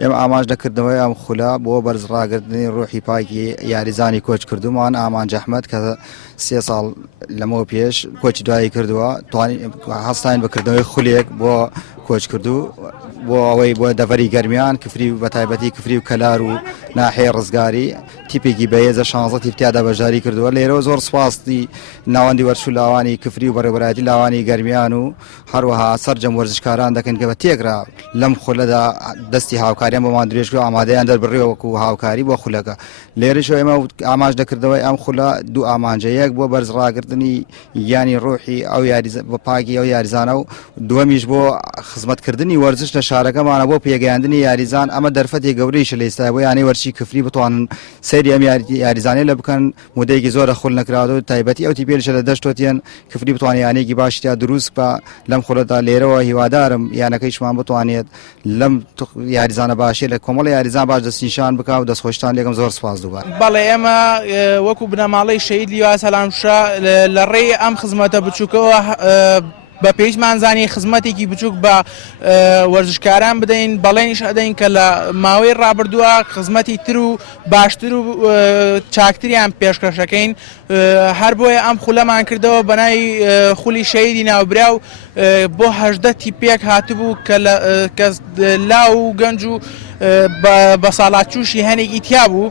ئێمە ئاماژ دەکردنەوەی ئەم خولە بۆ بەرزڕاگرتنی ڕۆحی پاکی یاریزانی کۆچ کردومان ئامان جەحمەد کە 3 ساڵ لەمەوە پێش کۆچی دوایی کردووە هەستاین بەکردنەوەی خولێک بۆ کۆچ کردو بۆ ئەوەی بۆ دەڤەری گەرمیان کفری و بەتایبەتی کفری و کەلار و ناحەیە ڕزگاری تیپێکی بەهێزە 16 تیپ تیادا بەشداری کردووە لێرەوە زۆر سپاستی ناوەندی وەرچوو لاوانی کفری و بەڕێوەبەرایەتی لاوانی گەرمیان و هەروەها سەرجەم وەرزشکاران دەکەن کە بە تێکرا لەم خولەدا دەستی هاوکاریان بۆمان درێژ و ئامادەیان دەربڕێ وەکو هاوکاری بۆ خولەکە لێرەشەوە ئێمە ئاماژ دەکردەوەی ئەم خولە دوو ئامانجەیەک بۆ بەرزڕاگرتنی یانی ڕۆحی ئەو بە پاکی ئەو یاریزانە و دووەمیش بۆ خزمەتکردنی وەرزش لە شارەکەمانە بۆ پێگەیاندنی یاریزان ئەمە دەرفەتی گەورەیشە لە ئێستا بۆ یانەی وەرچی کفری بتوانن سەیری ئەم یاریزانەی لە بکەن مودەیەکی زۆرە خول نەکراوە و تایبەتی ئەو تیپێشە لە دەشتۆتیان کفری بتوانێت یانەیەکی باشتیا دروست بە لەم خولەدا لێرەوە هیوادارم یانەکەیشمان بتوانێت لەم یاریزانە باشێ لە کۆمەڵی یاریزان باش دەستنیشان بکە و دەستخۆشتان لێگەم زۆر سپاس دووبار. بەڵێ ئێمە وەکو بنەماڵەی شەهید لیواس هەلامشا لە ڕێی ئەم خزمەتە بچووکەوە بە پێیشمانزانی خزمەتێکی بچووک بە وەرزشکاران بدەین بەڵێنیش ئەدەین کە لە ماوەی ڕابردووە خزمەتی تر و باشتر و چاکتریان پێشکەشەکەین هەر بۆیە ئەم خولەمان کردەوە بەناوی خولی شەهیدی ناوبراو بۆ 18 تیپێک هاتبوو کە لاو و گەنج و بە ساڵاتچووشی هەنێکی تیا بوو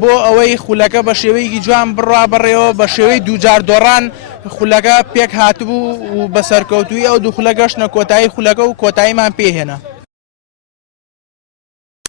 بۆ ئەوەی خولەکە بە شێوەیەکی جوان بڕوا بڕێەوە بە شێوەی دووجار دۆڕان خولەکە پێک هاتبوو و بە سەرکەوتوی ئەو دوو خولە گەشتنە کۆتایی خولەکە و کۆتاییمان پێهێنا.